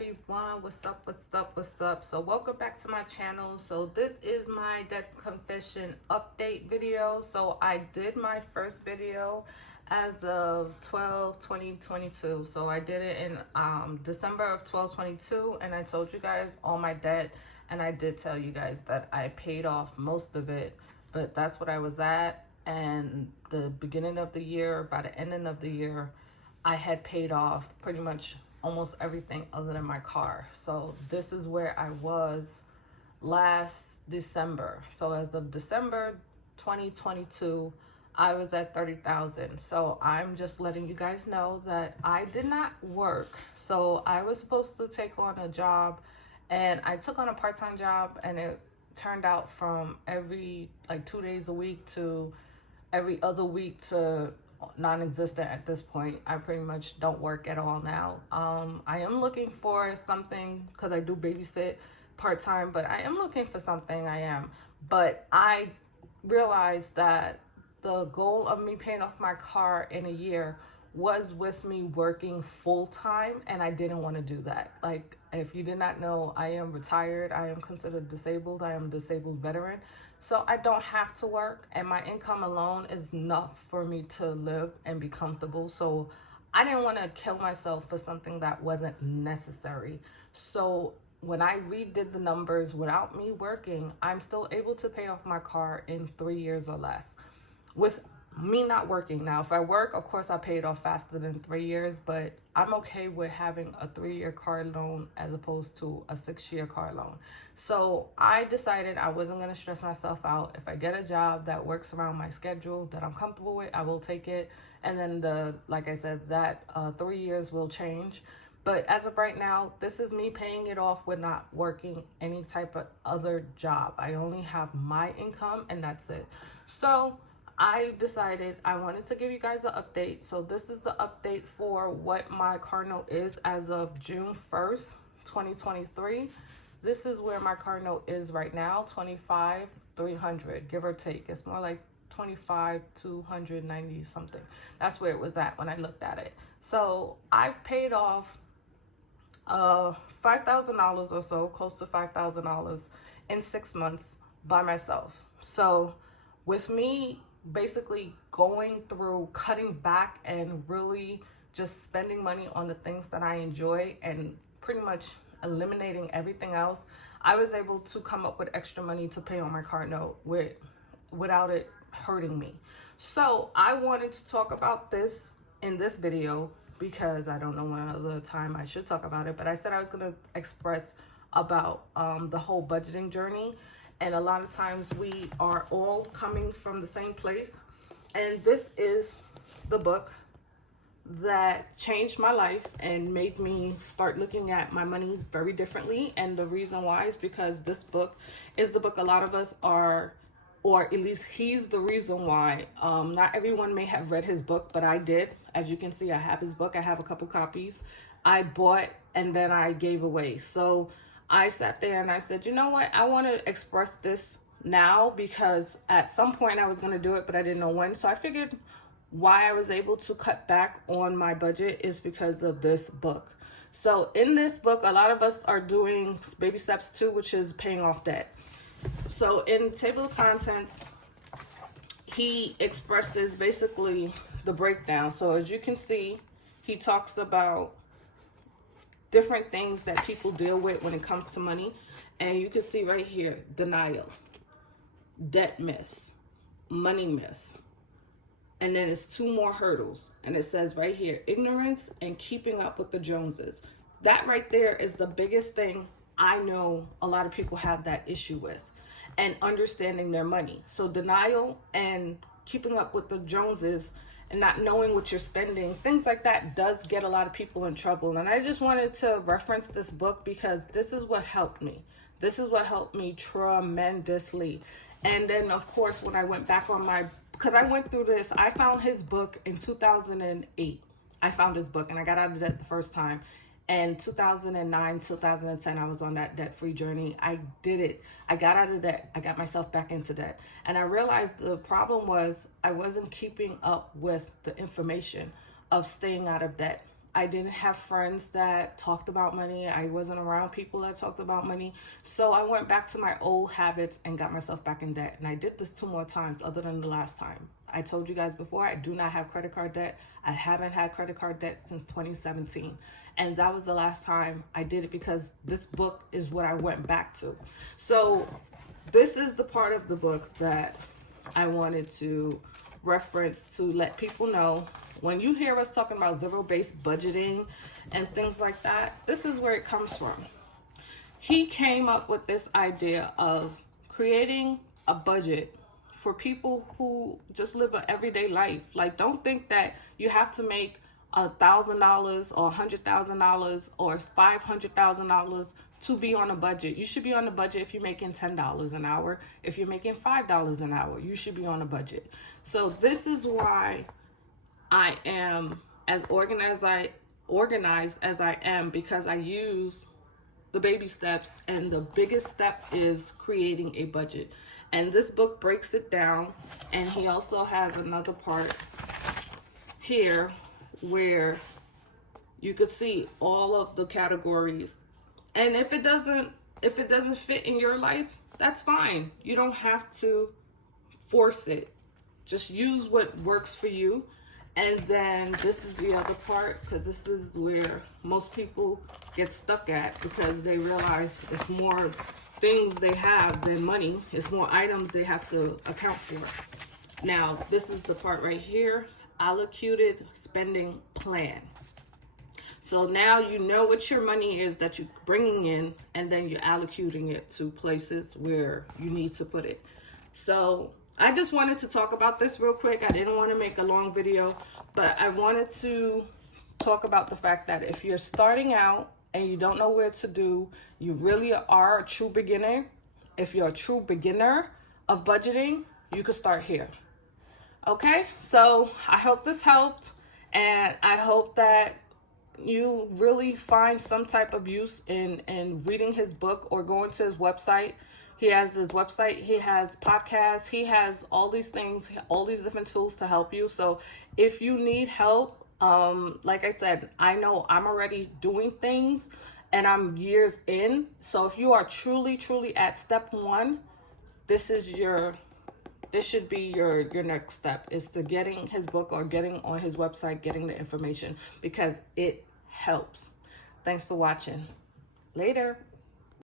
everyone, what's up? So welcome back to my channel. So this is my debt confession update video. So I did my first video as of 12/20/22. So I did it in December of 12/22, and I told you guys all my debt, and I did tell you guys that I paid off most of it, but that's what I was at. And the beginning of the year, by the ending of the year, I had paid off pretty much almost everything other than my car. So this is where I was last December. So as of December 2022, I was at 30,000. So I'm just letting you guys know that I did not work. So I was supposed to take on a job, and I took on a part-time job, and it turned out from every 2 days a week to every other week to non-existent at this point. I pretty much don't work at all now. I am looking for something because I do babysit part-time, but I am looking for something. But I realized that the goal of me paying off my car in a year was with me working full-time, and I didn't want to do that. Like, if you did not know, I am retired. I am considered disabled. I am a disabled veteran. So I don't have to work, and my income alone is enough for me to live and be comfortable. So I didn't want to kill myself for something that wasn't necessary. So when I redid the numbers without me working, I'm still able to pay off my car in 3 years or less with me not working. Now, if I work, of course, I pay it off faster than 3 years, but I'm okay with having a 3-year car loan as opposed to a 6-year car loan. So I decided I wasn't going to stress myself out. If I get a job that works around my schedule, that I'm comfortable with, I will take it. And then like I said, that 3 years will change. But as of right now, this is me paying it off with not working any type of other job. I only have my income, and that's it. So I decided I wanted to give you guys an update. So this is the update for what my car note is as of June 1st, 2023. This is where my car note is right now, 25,300, give or take. It's more like 25,290 something. That's where it was at when I looked at it. So I paid off $5,000 or so, close to $5,000 in 6 months by myself. So with me basically going through cutting back and really just spending money on the things that I enjoy and pretty much eliminating everything else, I was able to come up with extra money to pay on my car note without it hurting me. So I wanted to talk about this in this video because I don't know when other time I should talk about it, but I said I was going to express about the whole budgeting journey. And a lot of times we are all coming from the same place. And this is the book that changed my life and made me start looking at my money very differently. And the reason why is because this book is the book a lot of us are, or at least he's the reason why. Not everyone may have read his book, but I did. As you can see, I have his book. I have a couple copies I bought and then I gave away. So I sat there and I said, you know what? I want to express this now because at some point I was going to do it, but I didn't know when. So I figured why I was able to cut back on my budget is because of this book. So in this book, a lot of us are doing baby steps too, which is paying off debt. So in table of contents, he expresses basically the breakdown. So as you can see, he talks about different things that people deal with when it comes to money. And you can see right here, denial, debt miss, money miss. And then it's 2 more hurdles. And it says right here, ignorance and keeping up with the Joneses. That right there is the biggest thing I know a lot of people have that issue with, and understanding their money. So denial and keeping up with the Joneses and not knowing what you're spending, things like that does get a lot of people in trouble. And I just wanted to reference this book because this is what helped me. This is what helped me tremendously. And then, of course, when I went back on because I went through this, I found his book in 2008. I found his book and I got out of debt the first time. And 2009, 2010, I was on that debt-free journey. I did it. I got out of debt. I got myself back into debt. And I realized the problem was I wasn't keeping up with the information of staying out of debt. I didn't have friends that talked about money. I wasn't around people that talked about money. So I went back to my old habits and got myself back in debt. And I did this 2 more times other than the last time. I told you guys before, I do not have credit card debt. I haven't had credit card debt since 2017. And that was the last time I did it because this book is what I went back to. So this is the part of the book that I wanted to reference to let people know. When you hear us talking about zero-based budgeting and things like that, this is where it comes from. He came up with this idea of creating a budget for people who just live an everyday life. Like, don't think that you have to make $1,000 or $100,000 or $500,000 to be on a budget. You should be on a budget if you're making $10 an hour. If you're making $5 an hour, you should be on a budget. So this is why I am as organized as I am, because I use the baby steps, and the biggest step is creating a budget. And this book breaks it down, and he also has another part here where you could see all of the categories. And if it doesn't fit in your life, that's fine. You don't have to force it. Just use what works for you. And then this is the other part, because this is where most people get stuck at, because they realize it's more things they have than money. It's more items they have to account for. Now, this is the part right here, allocated spending plan. So now you know what your money is that you're bringing in, and then you're allocating it to places where you need to put it. So I just wanted to talk about this real quick. I didn't want to make a long video, but I wanted to talk about the fact that if you're starting out and you don't know where to do, you really are a true beginner. If you're a true beginner of budgeting, you could start here. Okay, so I hope this helped, and I hope that you really find some type of use in reading his book or going to his website. He has his website, he has podcasts, he has all these things, all these different tools to help you. So if you need help, like I said, I know I'm already doing things and I'm years in. So if you are truly at step 1, this should be your next step, is to getting his book or getting on his website, getting the information, because it helps. Thanks for watching. Later.